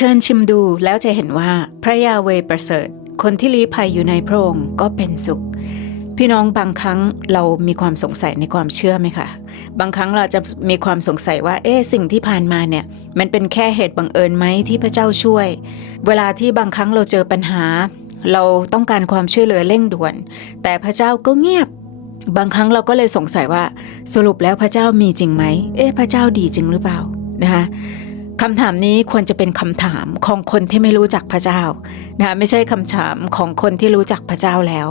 เชิญชิมดูแล้วจะเห็นว่าพระยาเวประเสริฐ คนที่ลี้ภัยอยู่ในพระองค์ก็เป็นสุข พี่น้องบางครั้งเรามีความสงสัยในความเชื่อไหมคะ บางครั้งเราจะมีความสงสัยว่า เอ๊สิ่งที่ผ่านมาเนี่ย มันเป็นแค่เหตุบังเอิญไหมที่พระเจ้าช่วย เวลาที่บางครั้งเราเจอปัญหา เราต้องการความช่วยเหลือเร่งด่วน แต่พระเจ้าก็เงียบบางครั้งเราก็เลยสงสัยว่าสรุปแล้วพระเจ้ามีจริงไหม เอ๊ะพระเจ้าดีจริงหรือเปล่านะคะ คำถามนี้ควรจะเป็นคำถามของคนที่ไม่รู้จักพระเจ้านะไม่ใช่คำถามของคนที่รู้จักพระเจ้าแล้ว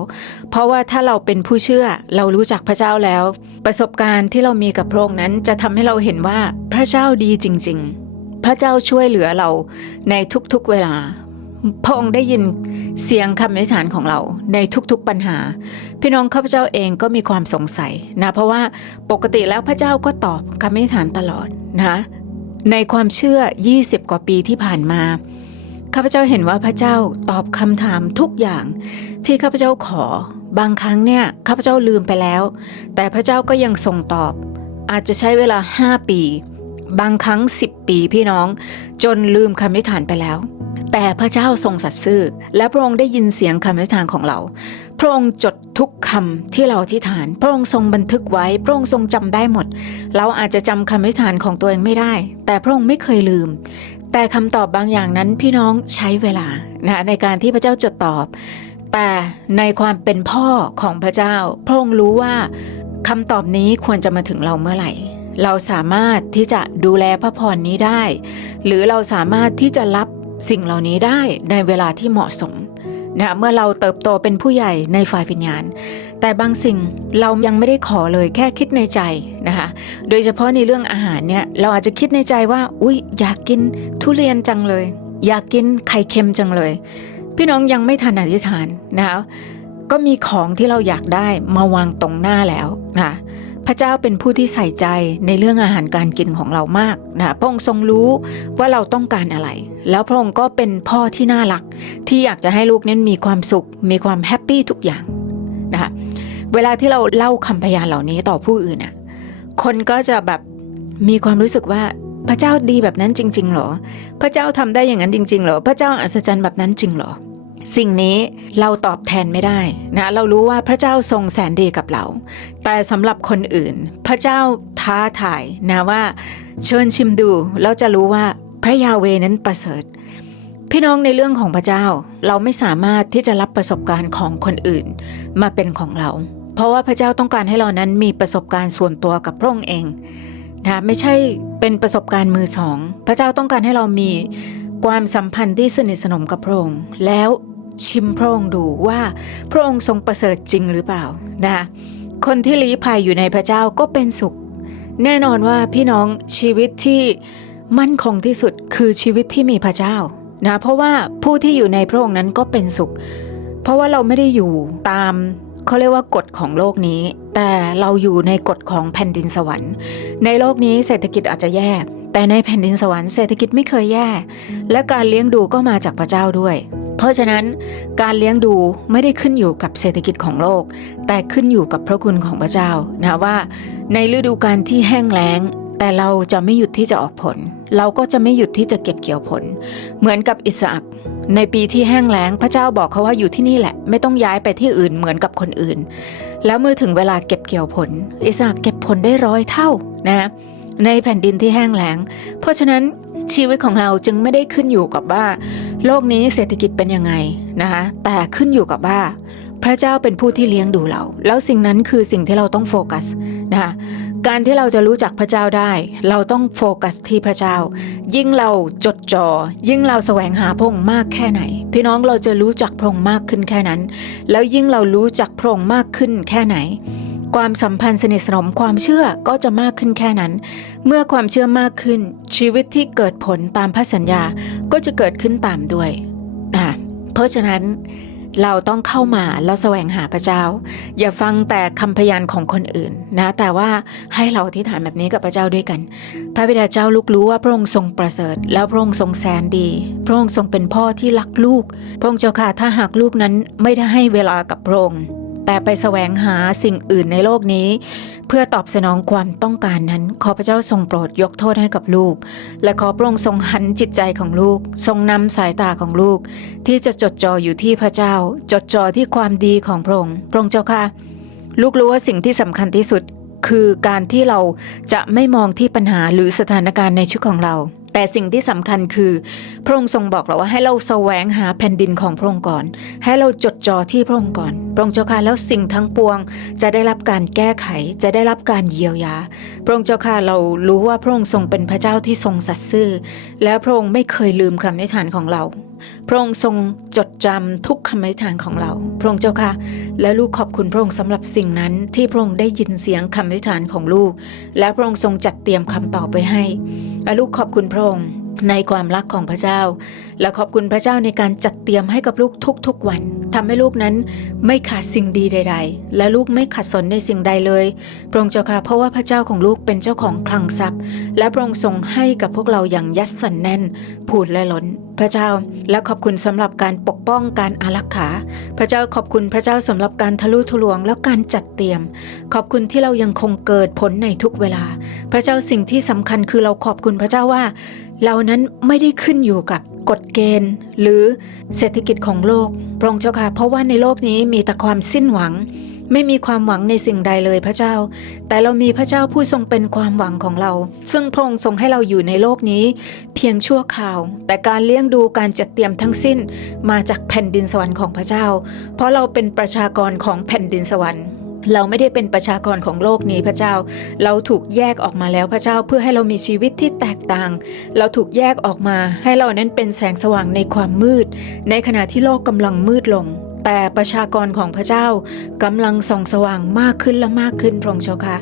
เพราะว่าถ้าเราเป็นผู้เชื่อเรารู้จักพระเจ้าแล้ว ประสบการณ์ที่เรามีกับพระองค์นั้นจะทำให้เราเห็นว่าพระเจ้าดีจริง ๆ พระเจ้าช่วยเหลือเราในทุกๆเวลาพระองค์ได้ยินเสียงคำอธิษฐานของเราในทุกๆปัญหา พี่น้องข้าพเจ้าเองก็มีความสงสัยนะเพราะว่าปกติแล้วพระเจ้าก็ตอบคำอธิษฐานตลอดนะ ในความเชื่อ 20 กว่าปีที่ผ่านมาข้าพเจ้าเห็นว่าพระเจ้าตอบคำถามทุกอย่างที่ข้าพเจ้าขอบางครั้งเนี่ยข้าพเจ้าลืมไปแล้ว แต่พระเจ้าก็ยังทรงตอบ อาจจะใช้เวลา 5 ปี บางครั้ง 10 ปีพี่น้อง จนลืมคำอธิฐานไปแล้ว แต่พระเจ้าทรงสัตย์ซื่อ และพระองค์ได้ยินเสียงคำอธิษฐานของเรา พระองค์จดทุกคำที่เราอธิษฐาน พระองค์ทรงบันทึกไว้ พระองค์ทรงจำได้หมด เราอาจจะจำคำอธิษฐานของตัวเองไม่ได้ แต่พระองค์ไม่เคยลืม แต่คำตอบบางอย่างนั้นพี่น้องใช้เวลานะในการที่พระเจ้าจดตอบ แต่ในความเป็นพ่อของพระเจ้า พระองค์รู้ว่าคำตอบนี้ควรจะมาถึงเราเมื่อไหร่เราสามารถที่จะดูแลพระพรนี้ได้ หรือเราสามารถที่จะรับ สิ่งเหล่านี้ได้ในเวลาที่เหมาะสมนะเมื่อเราเติบโตเป็นผู้ใหญ่ในฝ่ายวิญญาณ แต่บางสิ่งเรายังไม่ได้ขอเลยแค่คิดในใจนะคะโดยเฉพาะในเรื่องอาหารเนี่ยเราอาจจะคิดในใจว่า อุ๊ย อยากกินทุเรียนจังเลย อยากกินไข่เค็มจังเลย พี่น้องยังไม่ทันอธิษฐานนะคะ ก็มีของที่เราอยากได้มาวางตรงหน้าแล้วนะพระเจ้าเป็นผู้ที่ใส่ใจในเรื่องอาหารการกินของเรามากนะพระองค์ทรงรู้ว่าเราต้องการอะไร แล้วพระองค์ก็เป็นพ่อที่น่ารัก ที่อยากจะให้ลูกนั้นมีความสุข มีความแฮปปี้ทุกอย่างนะคะเวลาที่เราเล่าคำพยานเหล่านี้ต่อผู้อื่นอะคนก็จะแบบมีความรู้สึกว่าพระเจ้าดีแบบนั้นจริง ๆ หรอ พระเจ้าทำได้อย่างนั้นจริง ๆ หรอ พระเจ้าอัศจรรย์แบบนั้นจริงหรอ สิ่งนี้เราตอบแทนไม่ได้นะเรารู้ว่าพระเจ้าทรงแสนดีกับเรา แต่สำหรับคนอื่น พระเจ้าท้าทายนะว่า เชิญชิมดูแล้วจะรู้ว่าพระยาเวนั้นประเสริฐพี่น้องในเรื่องของพระเจ้าเราไม่สามารถที่จะรับประสบการณ์ของคนอื่นมาเป็นของเรา เพราะว่าพระเจ้าต้องการให้เรานั้นมีประสบการณ์ส่วนตัวกับพระองค์เองนะไม่ใช่เป็นประสบการณ์มือสอง พระเจ้าต้องการให้เรามีความสัมพันธ์ที่สนิทสนมกับพระองค์แล้ว ชิมพระองค์ดูว่าพระองค์ทรงประเสริฐจริงหรือเปล่านะคะคนที่ลี้ภัยอยู่ในพระเจ้าก็เป็นสุข แน่นอนว่าพี่น้องชีวิตที่มั่นคงที่สุดคือชีวิตที่มีพระเจ้านะเพราะว่าผู้ที่อยู่ในพระองค์นั้นก็เป็นสุข เพราะว่าเราไม่ได้อยู่ตามเขาเรียกว่ากฎของโลกนี้ แต่เราอยู่ในกฎของแผ่นดินสวรรค์ ในโลกนี้เศรษฐกิจอาจจะแย่แต่ในแผ่นดินสวรรค์เศรษฐกิจไม่เคยแย่ และการเลี้ยงดูก็มาจากพระเจ้าด้วย เพราะฉะนั้นการเลี้ยงดูไม่ได้ขึ้นอยู่กับเศรษฐกิจของโลก แต่ขึ้นอยู่กับพระคุณของพระเจ้านะว่า ในฤดูกาลที่แห้งแล้ง แต่เราจะไม่หยุดที่จะออกผล เราก็จะไม่หยุดที่จะเก็บเกี่ยวผล เหมือนกับอิสอักในปีที่แห้งแล้งพระเจ้าบอกเขาว่าอยู่ที่นี่แหละ ไม่ต้องย้ายไปที่อื่นเหมือนกับคนอื่น แล้วเมื่อถึงเวลาเก็บเกี่ยวผล อิสอักเก็บผลได้ร้อยเท่านะในแผ่นดินที่แห้งแล้ง เพราะฉะนั้น ชีวิตของเราจึงไม่ได้ขึ้นอยู่กับว่า โลกนี้เศรษฐกิจเป็นยังไงนะคะแต่ขึ้นอยู่กับว่าพระเจ้าเป็นผู้ที่เลี้ยงดูเรา แล้วสิ่งนั้นคือสิ่งที่เราต้องโฟกัสนะคะการที่เราจะรู้จักพระเจ้าได้ เราต้องโฟกัสที่พระเจ้า ยิ่งเราจดจอ่อยิ่งเราแสวงหาพระองค์มากแค่ไหน พี่น้องเราจะรู้จักพระองค์มากขึ้นแค่นั้น แล้วยิ่งเรารู้จักพระองค์มากขึ้นแค่ไหน ความสัมพันธ์สนิทสนมความเชื่อก็จะมากขึ้นแค่นั้น เมื่อความเชื่อมากขึ้น ชีวิตที่เกิดผลตามพระสัญญาก็จะเกิดขึ้นตามด้วยนะเพราะฉะนั้นเราต้องเข้ามาแล้วแสวงหาพระเจ้า อย่าฟังแต่คำพยานของคนอื่นนะแต่ว่าให้เราอธิษฐานแบบนี้กับพระเจ้าด้วยกัน พระบิดาเจ้าลูกรู้ว่าพระองค์ทรงประเสริฐ แล้วพระองค์ทรงแสนดี พระองค์ทรงเป็นพ่อที่รักลูก พระองค์เจ้าค่ะถ้าหากลูกนั้นไม่ได้ให้เวลากับพระองค์ แต่ไปแสวงหาสิ่งอื่นในโลกนี้ เพื่อตอบสนองความต้องการนั้น ขอพระเจ้าทรงโปรดยกโทษให้กับลูก และขอพระองค์ทรงหันจิตใจของลูก ทรงนำสายตาของลูก ที่จะจดจ่ออยู่ที่พระเจ้า จดจ่อที่ความดีของพระองค์พระองค์เจ้าค่ะ ลูกรู้ว่าสิ่งที่สำคัญที่สุดคือการที่เราจะไม่มองที่ปัญหาหรือสถานการณ์ในชีวิตของเรา แต่สิ่งที่สำคัญคือ พระองค์ทรงบอกเราว่าให้เราแสวงหาแผ่นดินของพระองค์ก่อน ให้เราจดจ่อที่พระองค์ก่อน พระองค์เจ้าค่ะแล้วสิ่งทั้งปวง จะได้รับการแก้ไข จะได้รับการเยียวยา พระองค์เจ้าค่ะเรารู้ว่าพระองค์ทรงเป็นพระเจ้าที่ทรงสัตย์ซื่อ และพระองค์ไม่เคยลืมคำนิษฐานของเรา พระองค์ทรงจดจำทุกคำอธิษฐานของเรา พระองค์เจ้าค่ะ และลูกขอบคุณพระองค์สำหรับสิ่งนั้น ที่พระองค์ได้ยินเสียงคำอธิษฐานของลูก และพระองค์ทรงจัดเตรียมคำตอบไปให้ และลูกขอบคุณพระองค์ในความรักของพระเจ้า และขอบคุณพระเจ้าในการจัดเตรียมให้กับลูกทุกๆวันทำให้ลูกนั้นไม่ขาดสิ่งดีใด ๆ และลูกไม่ขัดสนในสิ่งใดเลยพระองค์เจ้าค่ะเพราะว่าพระเจ้าของลูกเป็นเจ้าของคลังทรัพย์ และพระองค์ทรงให้กับพวกเราอย่างยัดสันแน่นพูดและล้น พระเจ้า และขอบคุณสำหรับการปกป้องการอารักขา พระเจ้าขอบคุณพระเจ้าสำหรับการทะลุทะลวงและการจัดเตรียม ขอบคุณที่เรายังคงเกิดผลในทุกเวลา พระเจ้าสิ่งที่สำคัญคือเราขอบคุณพระเจ้าว่า เรานั้นไม่ได้ขึ้นอยู่กับกฎเกณฑ์ หรือเศรษฐกิจของโลกพระองค์เจ้าค่ะเพราะว่าในโลกนี้มีแต่ความสิ้นหวัง ไม่มีความหวังในสิ่งใดเลยพระเจ้า แต่เรามีพระเจ้าผู้ทรงเป็นความหวังของเรา ซึ่งพระองค์ทรงให้เราอยู่ในโลกนี้ เพียงชั่วคราว แต่การเลี้ยงดูการจัดเตรียมทั้งสิ้นมาจากแผ่นดินสวรรค์ของพระเจ้า เพราะเราเป็นประชากรของแผ่นดินสวรรค์เราไม่ได้เป็นประชากรของโลกนี้พระเจ้า เราถูกแยกออกมาแล้วพระเจ้าเพื่อให้เรามีชีวิตที่แตกต่าง เราถูกแยกออกมาให้เรานั้นเป็นแสงสว่างในความมืด ในขณะที่โลกกำลังมืดลง แต่ประชากรของพระเจ้ากำลังส่องสว่างมากขึ้นและมากขึ้นพระองค์เจ้าค่ะ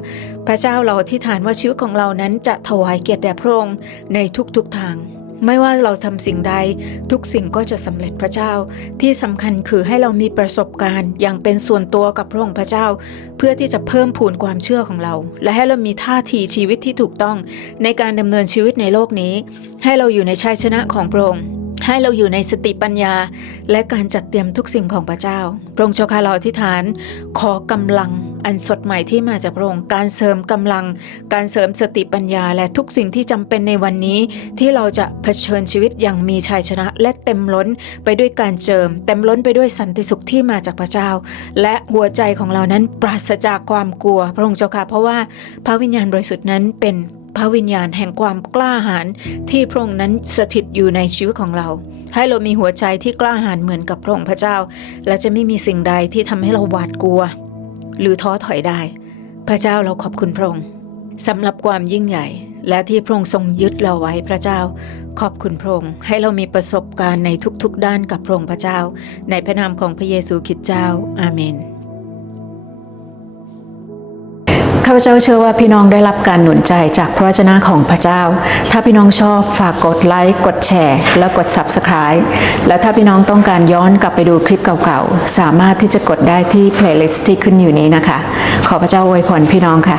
พระเจ้าเราอธิฐานว่าชีวิตของเรานั้นจะถวายเกียรติแด่พระองค์ในทุกๆทางไม่ว่าเราทำสิ่งใดทุกสิ่งก็จะสำเร็จพระเจ้า ที่สำคัญคือให้เรามีประสบการณ์ อย่างเป็นส่วนตัวกับพระองค์พระเจ้า เพื่อที่จะเพิ่มพูนความเชื่อของเรา และให้เรามีท่าทีชีวิตที่ถูกต้อง ในการดำเนินชีวิตในโลกนี้ ให้เราอยู่ในชัยชนะของพระองค์ ให้เราอยู่ในสติปัญญา และการจัดเตรียมทุกสิ่งของพระเจ้า พระองค์เจ้าข้าเราอธิษฐาน ขอกำลังอันสดใหม่ที่มาจากพระองค์ การเสริมกำลัง การเสริมสติปัญญา และทุกสิ่งที่จำเป็นในวันนี้ ที่เราจะเผชิญชีวิตอย่างมีชัยชนะ และเต็มล้นไปด้วยการเจิม เต็มล้นไปด้วยสันติสุขที่มาจากพระเจ้า และหัวใจของเรานั้นปราศจากความกลัว พระองค์เจ้าค่ะเพราะว่าพระวิญญาณบริสุทธิ์นั้นเป็น พระวิญญาณแห่งความกล้าหาญที่พระองค์นั้นสถิตอยู่ในชีวิตของเรา ให้เรามีหัวใจที่กล้าหาญเหมือนกับพระองค์พระเจ้า และจะไม่มีสิ่งใดที่ทำให้เราหวาดกลัว หรือท้อถอยได้ พระเจ้าเราขอบคุณพระองค์สำหรับความยิ่งใหญ่ และที่พระองค์ทรงยึดเราไว้พระเจ้า ขอบคุณพระองค์ให้เรามีประสบการณ์ในทุกๆด้านกับพระองค์พระเจ้า ในพระนามของพระเยซูคริสต์เจ้า อาเมน ข้าพเจ้าเชื่อว่าพี่น้องได้รับการหนุนใจจากพระวจนะของพระเจ้า ถ้าพี่น้องชอบฝากกดไลค์ กดแชร์ และกด Subscribe และถ้าพี่น้องต้องการย้อนกลับไปดูคลิปเก่าๆ สามารถที่จะกดได้ที่เพลย์ลิสต์ที่ขึ้นอยู่นี้นะคะ ขอพระเจ้าอวยพรพี่น้องค่ะ